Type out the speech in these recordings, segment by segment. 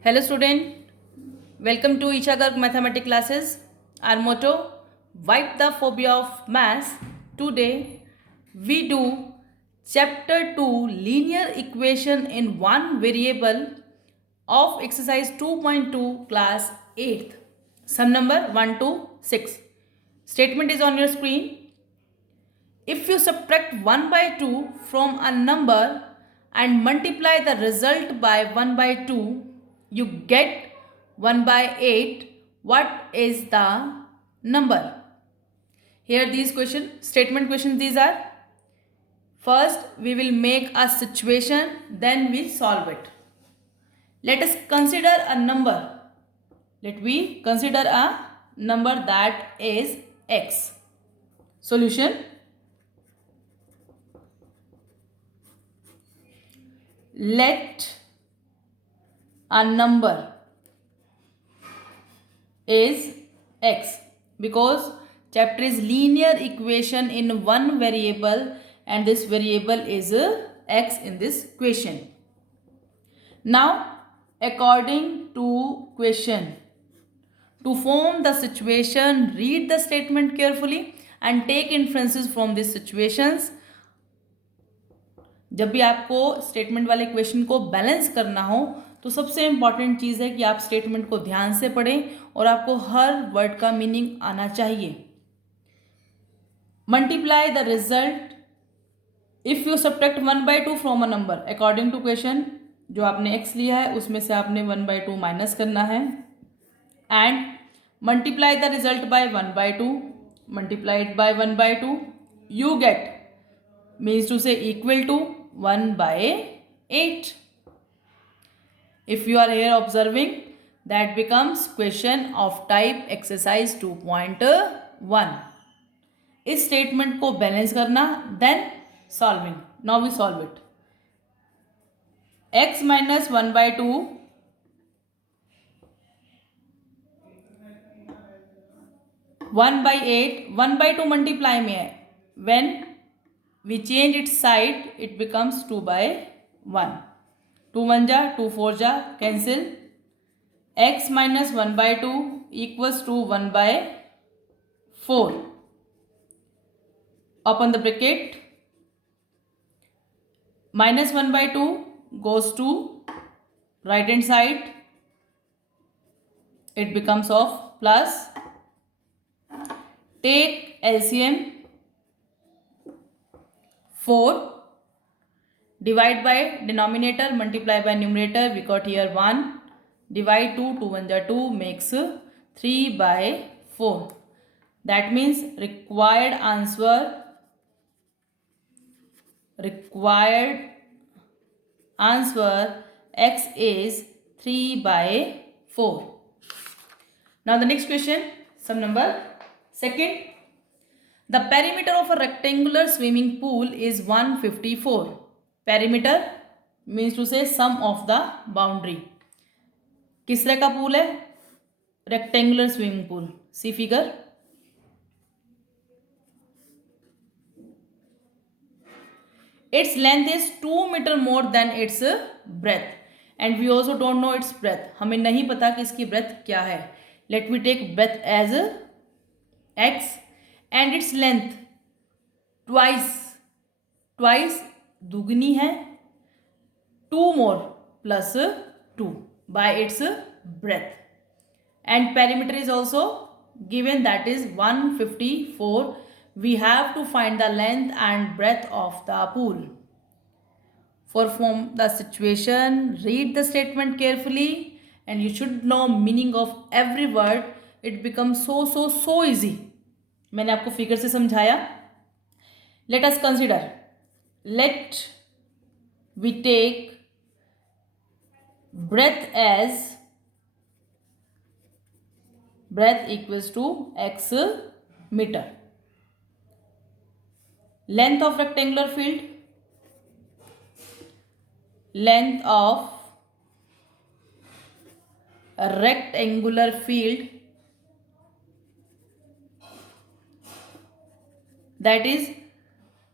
Hello student, welcome to Ishagarg Mathematics classes. Our motto, wipe the phobia of maths. Today we do chapter 2 linear equation in one variable of exercise 2.2 class 8th. Sum number 1 to 6. Statement is on your screen. If you subtract 1 by 2 from a number and multiply the result by 1 by 2, you get 1 by 8. What is the number? Here these statement questions these are. First, we will make a situation, then we solve it. Let us consider a number. Let we consider a number that is x. Solution. Let a number is x, because chapter is linear equation in one variable and this variable is x in this question. Now according to question, to form the situation, read the statement carefully and take inferences from these situations. जब भी आपको statement वाले question को balance करना हो तो सबसे important चीज़ है कि आप स्टेटमेंट को ध्यान से पढ़ें और आपको हर वर्ड का मीनिंग आना चाहिए. Multiply the result if you subtract 1 by 2 from a number. According to question जो आपने x लिया है उसमें से आपने 1 by 2 माइनस करना है. And multiply the result by 1 by 2, multiplied by 1 by 2, you get means to say equal to 1 by 8. If you are here observing, that becomes question of type exercise 2.1. इस statement को balance करना, then solving. Now we solve it. x minus 1 by 2 1 by 8, 1 by 2 multiply में है. When we change its side, it becomes 2 by 1. 2 1 जा, 2 4 जा, cancel. x minus 1 by 2 equals to 1 by 4. Open the bracket. Minus 1 by 2 goes to right hand side. It becomes of plus. Take LCM. 4, divide by denominator, multiply by numerator, we got here 1, divide 2, 2 1 ja 2, makes 3 by 4. That means required answer x is 3 by 4. Now the next question, sum number second. The perimeter of a rectangular swimming pool is 154. Perimeter means to say sum of the boundary. किस तरह का pool है? Rectangular swimming pool. See figure. Its length is 2 meter more than its breadth. And we also don't know its breadth. हमें नहीं पता कि इसकी breadth क्या है. Let me take breadth as x. And its length twice दुगनी है, 2 more plus 2 by its breadth. And perimeter is also given, that is 154. We have to find the length and breadth of the pool. For form the situation, read the statement carefully and you should know meaning of every word. It becomes so easy. मैंने आपको figure से समझाया. Let us consider. Let we take breadth equals to x meter. Length of rectangular field, length of a rectangular field, that is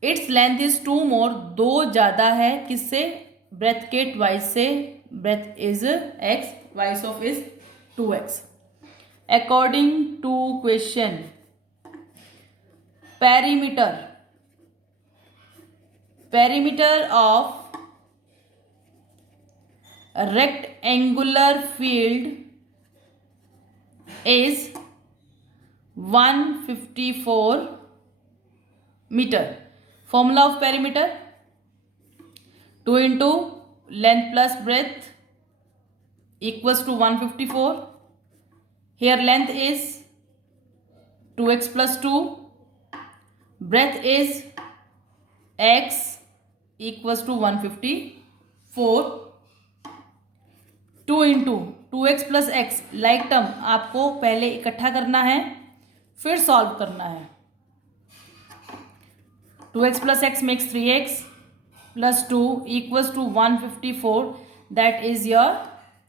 its length is 2 more. 2 ज़्यादा है किससे? Breath के twice से. breadth is x, vice of is 2x. According to question, perimeter of a rectangular field is 154 meter. Formula of perimeter: 2 into length plus breadth equals to 154. Here length is 2x plus 2. Breadth is x equals to 154. 2 into 2x plus x, like term आपको पहले इकट्ठा करना है फिर solve करना है. 2x plus x makes 3x plus 2 equals to 154. That is your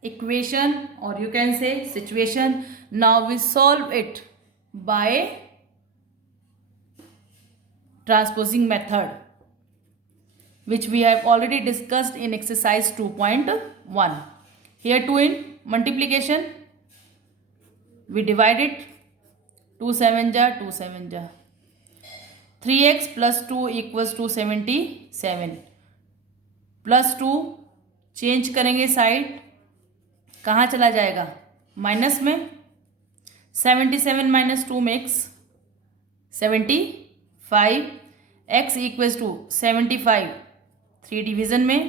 equation और you can say situation. Now we solve it by transposing method which we have already discussed in exercise 2.1. Here 2 in multiplication, we divide it, 2 7 ja 2 7 ja, 3x plus 2 equals to 77 plus 2 change करेंगे side, कहाँ चला जाएगा minus में. 77 minus 2 makes 75. x equals to 75 3 division में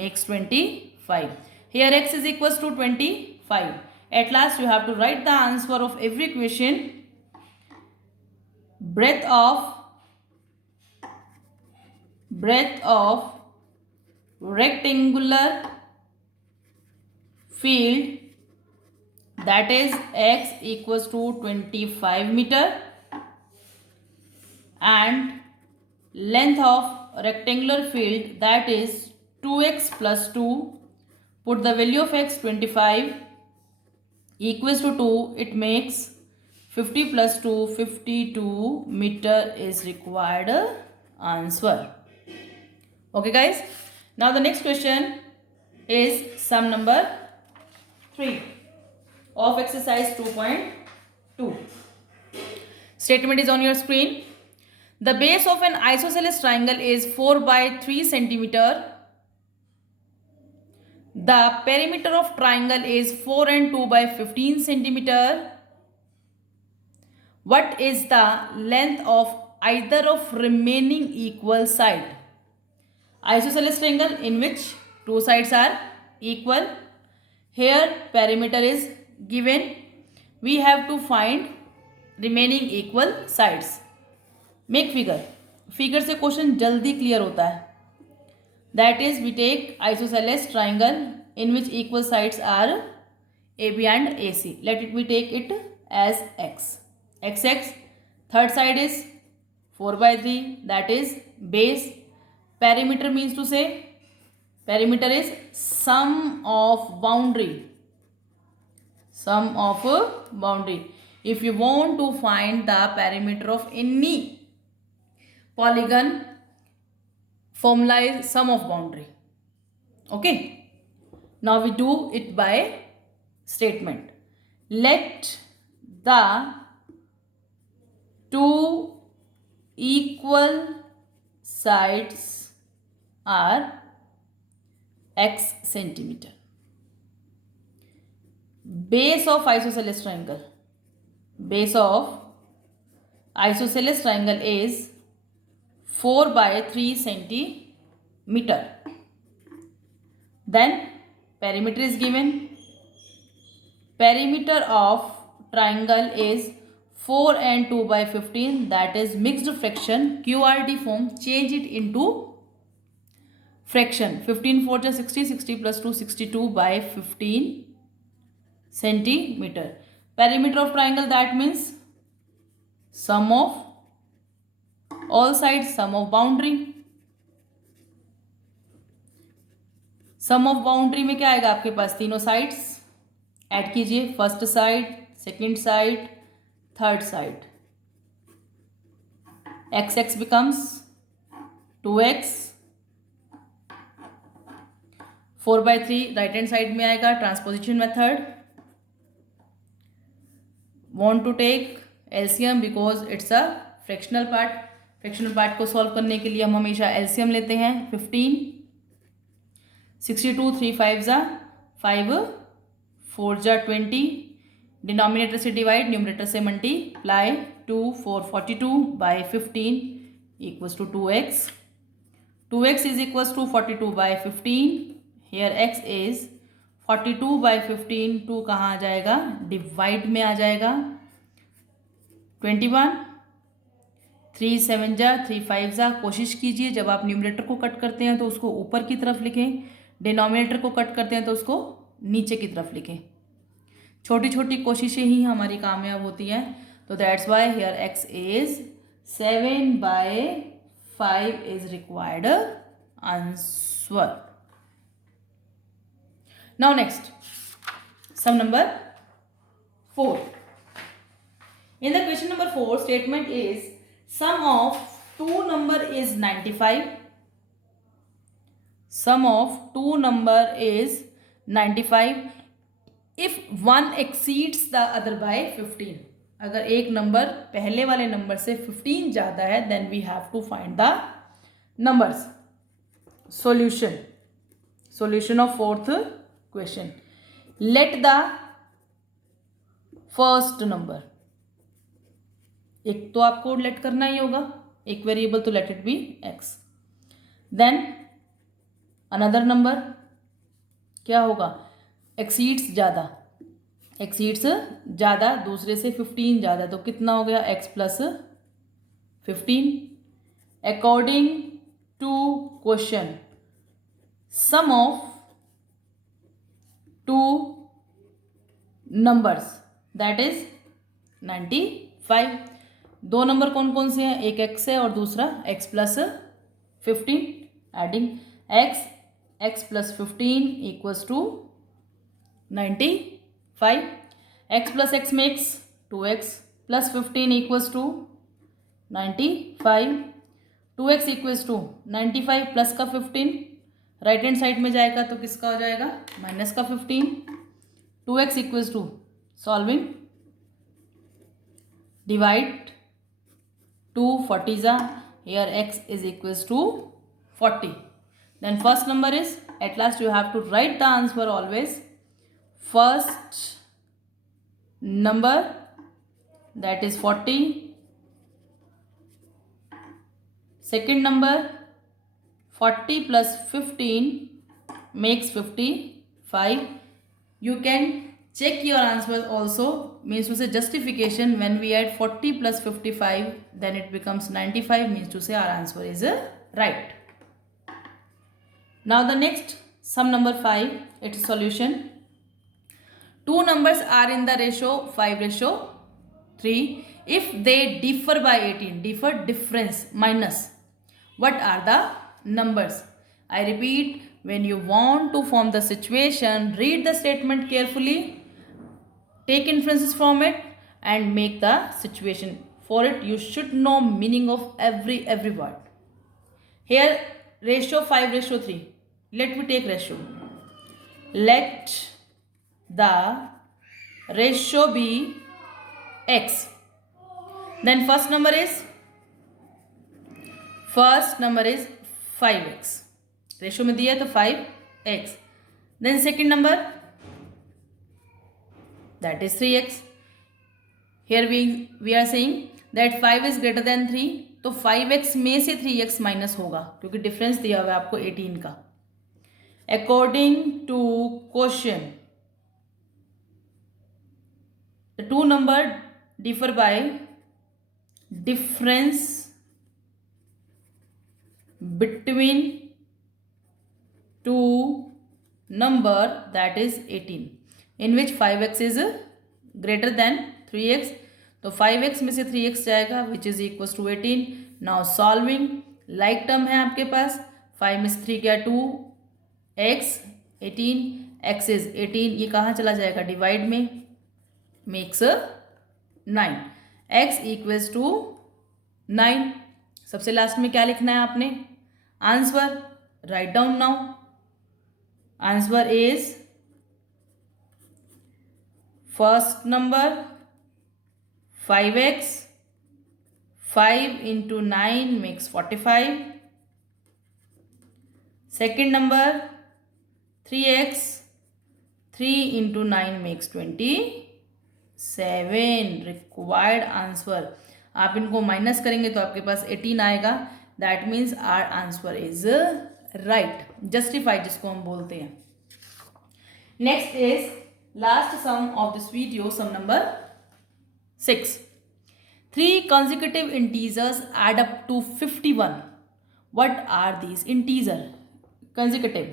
makes 25. Here x is equals to 25. At last you have to write the answer of every equation. Breadth of rectangular field, that is x equals to 25 meter, and length of rectangular field, that is 2x plus 2. Put the value of x 25 equals to 2. It makes 50 plus 2 52 meter is required answer. Okay guys, now the next question is sum number 3 of exercise 2.2. Statement is on your screen. The base of an isosceles triangle is 4 by 3 centimeter. The perimeter of triangle is 4 and 2 by 15 centimeter. What is the length of either of remaining equal side? Isosceles triangle in which two sides are equal. Here perimeter is given. We have to find remaining equal sides. Make figure से question जल्दी clear होता है. That is we take isosceles triangle in which equal sides are A B and A C. Let it we take it as x x. Third side is 4 by 3, that is base. Perimeter means to say perimeter is sum of boundary. If you want to find the perimeter of any polygon, formula is sum of boundary. Okay, now we do it by statement. Let the two equal sides are x centimeter. Base of isosceles triangle is 4 by 3 centimeter. Then perimeter is given. Perimeter of triangle is 4 and 2 by 15, that is mixed fraction, QRD form. Change it into fraction. 15 4 is 60, 60 plus 2 62 by 15 centimeter. Perimeter of triangle, that means sum of all sides, sum of boundary. Sum of boundary में क्या आएगा आपके पास, तीनों sides add कीजिए. First side, second side, third side. X x becomes 2x, 4/3 right hand side में आएगा, transposition method. Want to take LCM because it's a fractional part. Fractional part को सॉल्व करने के लिए हम हमेशा LCM लेते हैं. 15, 62, 3 5 जा 5, 4 जा 20, डिनोमिनेटर से डिवाइड, न्यूमरेटर से multiply. 2 4 42/15 equals to 2x. 2x is equals to 42/15. Here x is 42/15. 2 कहाँ आ जाएगा? डिवाइड में आ जाएगा. 21, 3 7 जा 3 5 जा. कोशिश कीजिए जब आप न्यूमरेटर को कट करते हैं तो उसको ऊपर की तरफ लिखें, डिनोमिनेटर को कट करते हैं तो उसको नीचे की तरफ लिखें. छोटी छोटी कोशिशें ही हमारी कामयाब होती हैं. तो that's why here x is 7/5 is required answer. Now next, sum number 4. In the question number 4, statement is sum of two number is 95. Sum of two number is 95 if one exceeds the other by 15. अगर एक number पहले वाले number से 15 ज़्यादा है then we have to find the numbers. Solution of fourth question. Let the first number, एक तो आपको लेट करना ही होगा, एक वेरिएबल तो let it be x. Then another number क्या होगा? एक्सीड्स ज़्यादा, दूसरे से 15 ज़्यादा, तो कितना हो गया? x plus 15. According to question sum of two numbers that is 95. दो नंबर कौन कौन से हैं? एक x है और दूसरा x plus 15. Adding x plus 15 equals to 95. x plus x makes 2x plus 15 equals to 95. 2x equals to 95 plus का 15 राइट हैंड साइड में जाएगा तो किसका हो जाएगा? माइनस का 15. 2x equals to solving divide 2 40 जा. Here x is equals to 40. Then first number is at last you have to write the answer always. First number that is 40. Second number 40 plus 15 makes 55. You can check your answer also, means to say justification. When we add 40 plus 55 then it becomes 95, means to say our answer is right. Now the next sum number 5, its solution. Two numbers are in the ratio 5/3 if they differ by 18. Difference minus. What are the numbers? I repeat, when you want to form the situation, read the statement carefully, take inferences from it and make the situation. For it you should know meaning of every word. Here ratio 5/3. Let me take ratio. Let the ratio be x. Then first number is 5x. Ratio में दिया है तो 5x. Then second number that is 3x. Here we are saying that 5 is greater than 3, तो 5x में से 3x minus होगा क्योंकि difference दिया हुआ है आपको 18 का. According to question the two number differ by difference between two number that is 18 in which 5x is greater than 3x. तो 5x में से 3x जाएगा which is equals to 18. now solving like term है आपके पास. 5 में से 3 क्या? 2x 18 x is 18. ये कहाँ चला जाएगा? डिवाइड में, makes 9. x equals to 9. सबसे लास्ट में क्या लिखना है आपने? Answer. Write down now. Answer is first number 5x. 5 into 9 makes 45. Second number 3x. 3 into 9 makes 27. Required answer. आप इनको माइनस करेंगे तो आपके पास 18 आएगा. That means our answer is right. Justified जिसको हम बोलते हैं. Next is last sum of this video, sum number 6. 3 consecutive integers add up to 51. What are these integers? Consecutive.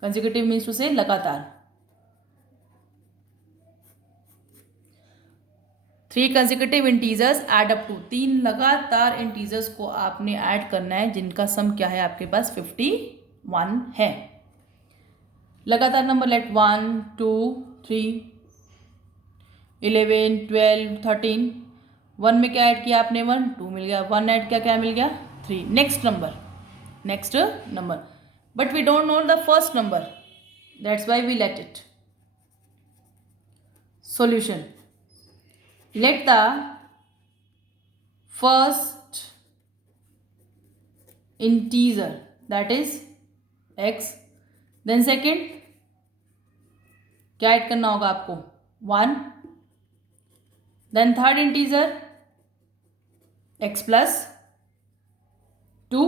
Consecutive means to say लगातार. 3 consecutive integers add up to 3 लगातार integers को आपने add करना है जिनका सम क्या है आपके पास 51 है. लगातार नंबर लेट 1 2 3 11 12 13. 1 में क्या ऐड किया आपने 1, 2 मिल गया. 1 ऐड किया क्या मिल गया 3. Next number but we don't know the first number, that's why we let it. Solution. Let the first integer, that is x, then second क्या ऐड करना होगा आपको 1, then third integer x plus 2.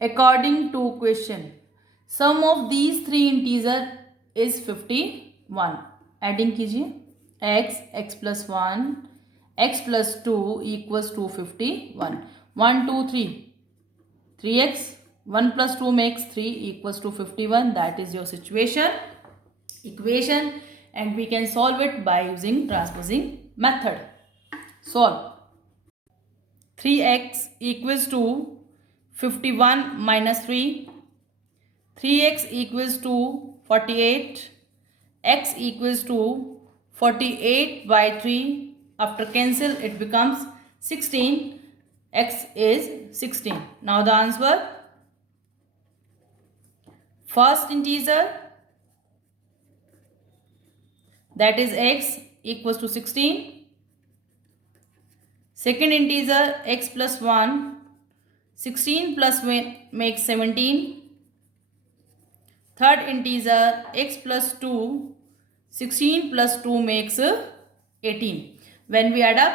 According to question, sum of these 3 integer is 51. Adding कीजिए x plus 1 x plus 2 equals to 51. 1 2 3 3x 1 plus 2 makes 3 equals to 51. That is your equation, and we can solve it by using transposing method. Solve. 3x equals to 51 minus 3. 3x equals to 48. X equals to 48 by 3. After cancel it becomes 16. X is 16. Now the answer, first integer, that is x, equals to 16. Second integer x plus 1. 16 plus 1 makes 17. Third integer x plus 2. 16 plus 2 makes 18. When we add up,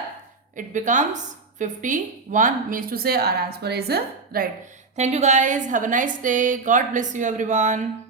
it becomes 51. Means to say our answer is right. Thank you guys. Have a nice day. God bless you everyone.